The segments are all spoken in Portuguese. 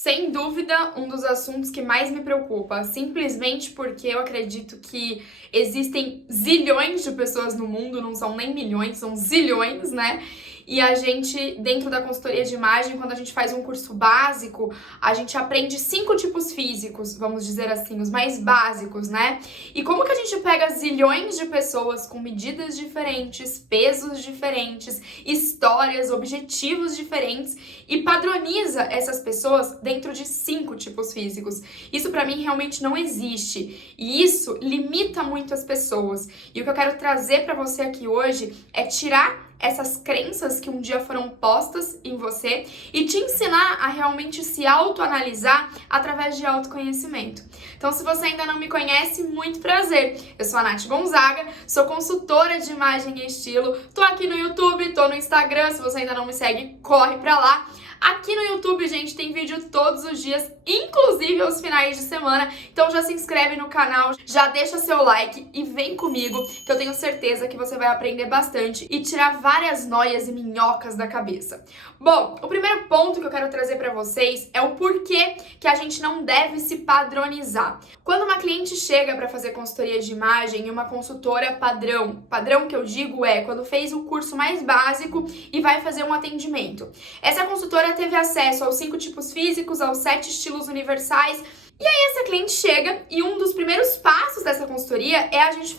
Sem dúvida, um dos assuntos que mais me preocupa, simplesmente porque eu acredito que existem zilhões de pessoas no mundo, não são nem milhões, são zilhões, né? E a gente, dentro da consultoria de imagem, quando a gente faz um curso básico, a gente aprende 5 tipos físicos, vamos dizer assim, os mais básicos, né? E como que a gente pega zilhões de pessoas com medidas diferentes, pesos diferentes, histórias, objetivos diferentes e padroniza essas pessoas dentro de 5 tipos físicos? Isso pra mim realmente não existe e isso limita muito as pessoas. E o que eu quero trazer pra você aqui hoje é tirar essas crenças que um dia foram postas em você e te ensinar a realmente se autoanalisar através de autoconhecimento. Então, se você ainda não me conhece, muito prazer. Eu sou a Nath Gonzaga, sou consultora de imagem e estilo, tô aqui no YouTube, tô no Instagram, se você ainda não me segue, corre pra lá. Aqui no YouTube, gente, tem vídeo todos os dias, inclusive aos finais de semana. Então já se inscreve no canal, já deixa seu like e vem comigo, que eu tenho certeza que você vai aprender bastante e tirar várias noias e minhocas da cabeça. Bom, o primeiro ponto que eu quero trazer pra vocês é o porquê que a gente não deve se padronizar. Quando uma cliente chega pra fazer consultoria de imagem em uma consultora padrão que eu digo é quando fez o curso mais básico e vai fazer um atendimento. Essa consultora teve acesso aos 5 tipos físicos, aos 7 estilos universais. E aí essa cliente chega e um dos primeiros passos dessa consultoria é a gente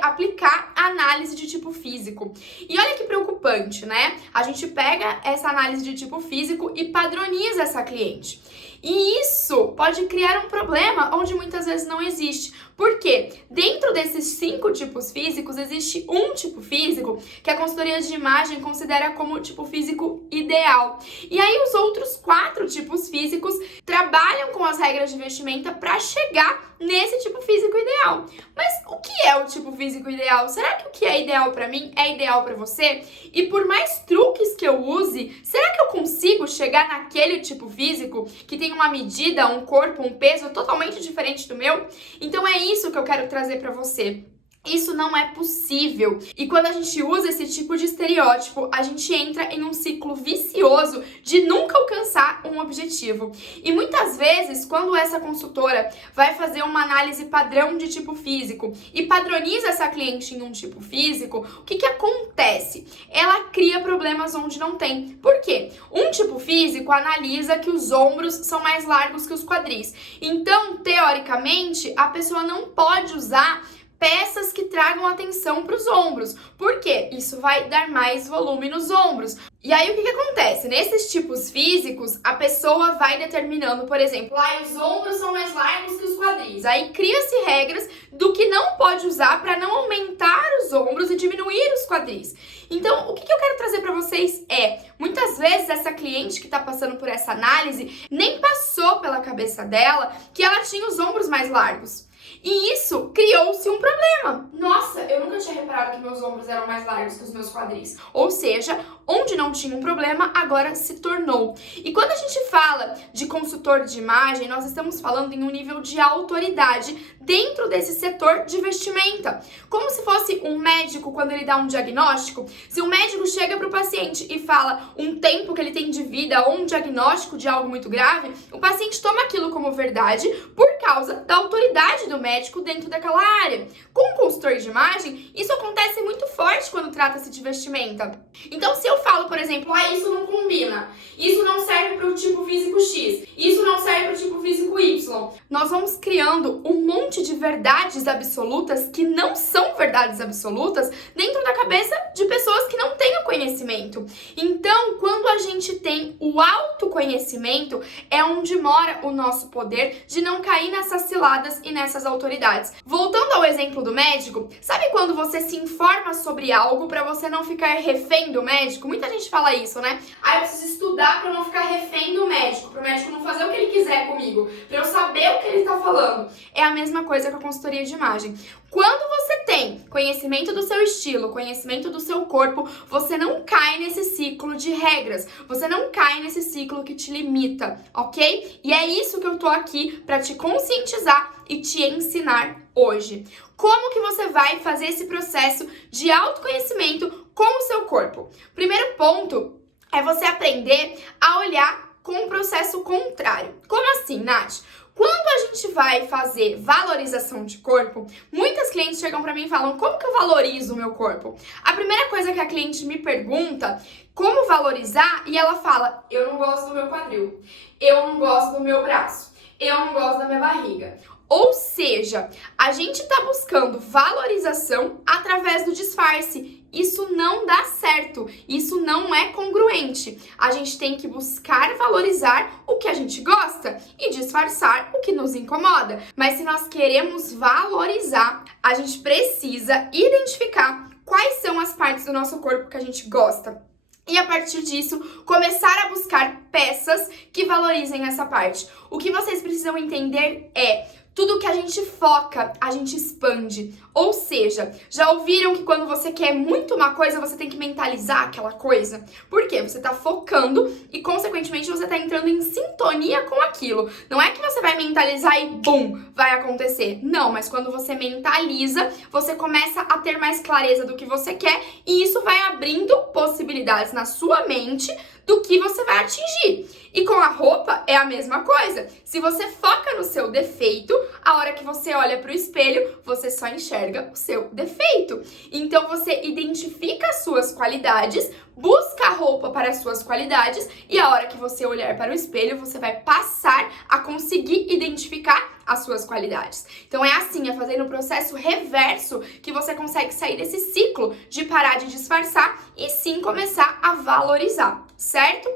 aplicar a análise de tipo físico. E olha que preocupante, né? A gente pega essa análise de tipo físico e padroniza essa cliente. E isso pode criar um problema onde muitas vezes não existe. Por quê? Dentro desses 5 tipos físicos, existe um tipo físico que a consultoria de imagem considera como o tipo físico ideal. E aí os outros 4 tipos físicos trabalham com as regras de vestimenta para chegar nesse tipo físico ideal. Mas o que é o tipo físico ideal? Será que o que é ideal para mim é ideal para você? E por mais truques que eu use, será que eu consigo chegar naquele tipo físico que tem uma medida, um corpo, um peso totalmente diferente do meu? Então é isso que eu quero trazer para você. Isso não é possível. E quando a gente usa esse tipo de estereótipo, a gente entra em um ciclo vicioso de nunca alcançar um objetivo. E muitas vezes, quando essa consultora vai fazer uma análise padrão de tipo físico e padroniza essa cliente em um tipo físico, o que acontece? Ela cria problemas onde não tem. Por quê? Um tipo físico analisa que os ombros são mais largos que os quadris. Então, teoricamente, a pessoa não pode usar peças que tragam atenção para os ombros. Por quê? Isso vai dar mais volume nos ombros. E aí o que acontece? Nesses tipos físicos, a pessoa vai determinando, por exemplo, os ombros são mais largos que os quadris. Aí cria-se regras do que não pode usar para não aumentar os ombros e diminuir os quadris. Então, o que eu quero trazer para vocês é, muitas vezes essa cliente que está passando por essa análise nem passou pela cabeça dela que ela tinha os ombros mais largos. E isso criou-se um problema. Nossa, eu nunca tinha reparado que meus ombros eram mais largos que os meus quadris. Ou seja, onde não tinha um problema, agora se tornou. E quando a gente fala de consultor de imagem, nós estamos falando em um nível de autoridade dentro desse setor de vestimenta. Como se fosse um médico quando ele dá um diagnóstico. Se um médico chega para o paciente e fala um tempo que ele tem de vida ou um diagnóstico de algo muito grave, o paciente toma aquilo como verdade por causa da autoridade do médico dentro daquela área. Com o consultor de imagem, isso acontece muito forte quando trata-se de vestimenta. Então, se eu falo, por exemplo, isso não combina, isso não serve para o tipo físico X, isso não serve para o tipo físico Y, nós vamos criando um monte de verdades absolutas que não são verdades absolutas dentro da cabeça de pessoas que não têm o conhecimento. Então, quando a gente tem o autoconhecimento, é onde mora o nosso poder de não cair nessas ciladas e nessas autoridades. Voltando ao exemplo do médico, sabe quando você se informa sobre algo para você não ficar refém do médico? Muita gente fala isso, né? Eu preciso estudar para não ficar refém do médico, para o médico não fazer o que ele quiser comigo, para eu saber o que ele está falando. É a mesma coisa com a consultoria de imagem. Quando você tem conhecimento do seu estilo, conhecimento do seu corpo, você não cai nesse ciclo de regras, você não cai nesse ciclo que te limita, ok? E é isso que eu tô aqui para te conscientizar e te ensinar hoje. Como que você vai fazer esse processo de autoconhecimento com o seu corpo? Primeiro ponto é você aprender a olhar com o processo contrário. Como assim, Nath? Quando a gente vai fazer valorização de corpo, muitas clientes chegam pra mim e falam: como que eu valorizo o meu corpo? A primeira coisa que a cliente me pergunta, como valorizar, e ela fala: eu não gosto do meu quadril, eu não gosto do meu braço, eu não gosto da minha barriga. Ou seja, a gente tá buscando valorização através do disfarce. Isso não dá certo, isso não é congruente. A gente tem que buscar valorizar o que a gente gosta e disfarçar o que nos incomoda. Mas se nós queremos valorizar, a gente precisa identificar quais são as partes do nosso corpo que a gente gosta. E a partir disso, começar a buscar peças que valorizem essa parte. O que vocês precisam entender é: tudo que a gente foca, a gente expande. Ou seja, já ouviram que quando você quer muito uma coisa, você tem que mentalizar aquela coisa? Por quê? Você tá focando e, consequentemente, você tá entrando em sintonia com aquilo. Não é que você vai mentalizar e, bum, vai acontecer. Não, mas quando você mentaliza, você começa a ter mais clareza do que você quer e isso vai abrindo possibilidades na sua mente do que você vai atingir. E com a roupa é a mesma coisa. Se você foca no seu defeito, a hora que você olha para o espelho, você só enxerga o seu defeito. Então você identifica as suas qualidades, busca a roupa para as suas qualidades e a hora que você olhar para o espelho, você vai passar a conseguir identificar as suas qualidades. Então é assim, é fazendo o processo reverso que você consegue sair desse ciclo de parar de disfarçar e sim começar a valorizar, certo?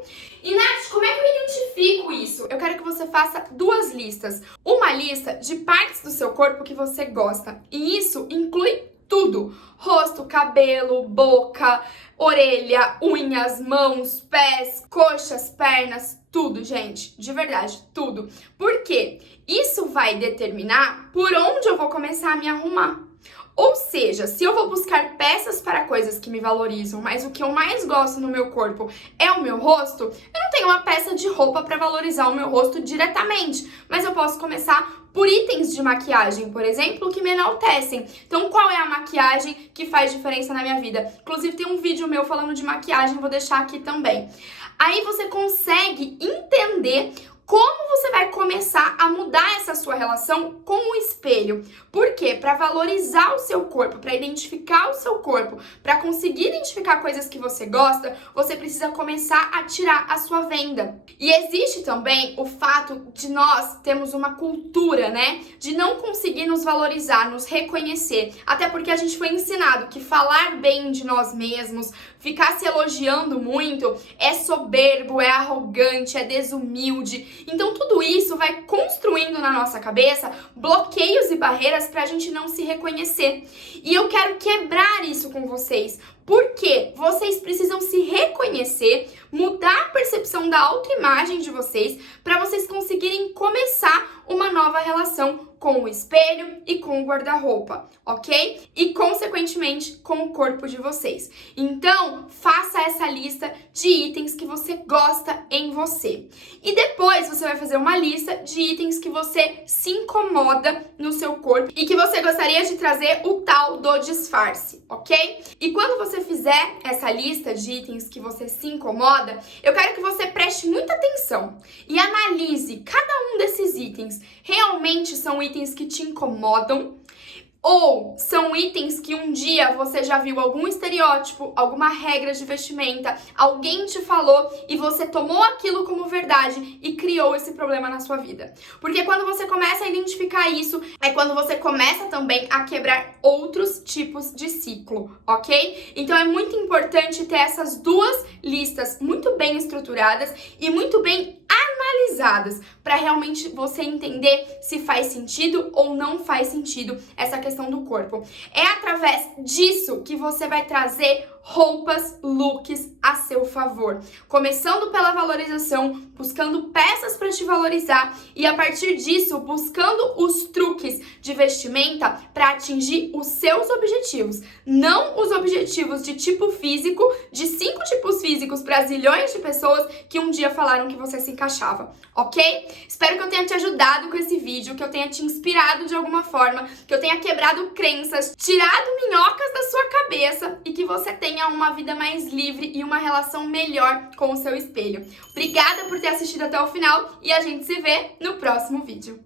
E Nath, como é que eu identifico isso? Eu quero que você faça duas listas. Uma lista de partes do seu corpo que você gosta. E isso inclui tudo: rosto, cabelo, boca, orelha, unhas, mãos, pés, coxas, pernas, tudo, gente, de verdade, tudo. Por quê? Isso vai determinar por onde eu vou começar a me arrumar. Ou seja, se eu vou buscar peças para coisas que me valorizam, mas o que eu mais gosto no meu corpo é o meu rosto, eu não tenho uma peça de roupa para valorizar o meu rosto diretamente, mas eu posso começar por itens de maquiagem, por exemplo, que me enaltecem. Então, qual é a maquiagem que faz diferença na minha vida? Inclusive, tem um vídeo meu falando de maquiagem, vou deixar aqui também. Aí você consegue entender como você vai começar a mudar essa sua relação com o espelho. Por quê? Para valorizar o seu corpo, para identificar o seu corpo, para conseguir identificar coisas que você gosta, você precisa começar a tirar a sua venda. E existe também o fato de nós termos uma cultura, né? De não conseguir nos valorizar, nos reconhecer. Até porque a gente foi ensinado que falar bem de nós mesmos, ficar se elogiando muito, é soberbo, é arrogante, é desumilde. Então tudo isso vai construindo na nossa cabeça bloqueios e barreiras pra gente não se reconhecer. E eu quero quebrar isso com vocês. Porque vocês precisam se reconhecer, mudar a percepção da autoimagem de vocês para vocês conseguirem começar uma nova relação com o espelho e com o guarda-roupa, ok? E, consequentemente, com o corpo de vocês. Então, faça essa lista de itens que você gosta em você. E depois você vai fazer uma lista de itens que você se incomoda no seu corpo e que você gostaria de trazer o tal do disfarce, ok? E quando você fizer essa lista de itens que você se incomoda, eu quero que você preste muita atenção e analise cada um desses itens. Realmente são itens que te incomodam? Ou são itens que um dia você já viu algum estereótipo, alguma regra de vestimenta, alguém te falou e você tomou aquilo como verdade e criou esse problema na sua vida? Porque quando você começa a identificar isso, é quando você começa também a quebrar outros tipos de ciclo, ok? Então é muito importante ter essas duas listas muito bem estruturadas e muito bem analisadas para realmente você entender se faz sentido ou não faz sentido essa questão do corpo. É através disso que você vai trazer roupas, looks a seu favor. Começando pela valorização, buscando peças para te valorizar e a partir disso buscando os truques de vestimenta para atingir os seus objetivos. Não os objetivos de tipo físico, de 5 tipos físicos para zilhões de pessoas que um dia falaram que você se encaixava, ok? Espero que eu tenha te ajudado com esse vídeo, que eu tenha te inspirado de alguma forma, que eu tenha quebrado crenças, tirado minhocas da sua cabeça e que você tenha tenha uma vida mais livre e uma relação melhor com o seu espelho. Obrigada por ter assistido até o final e a gente se vê no próximo vídeo.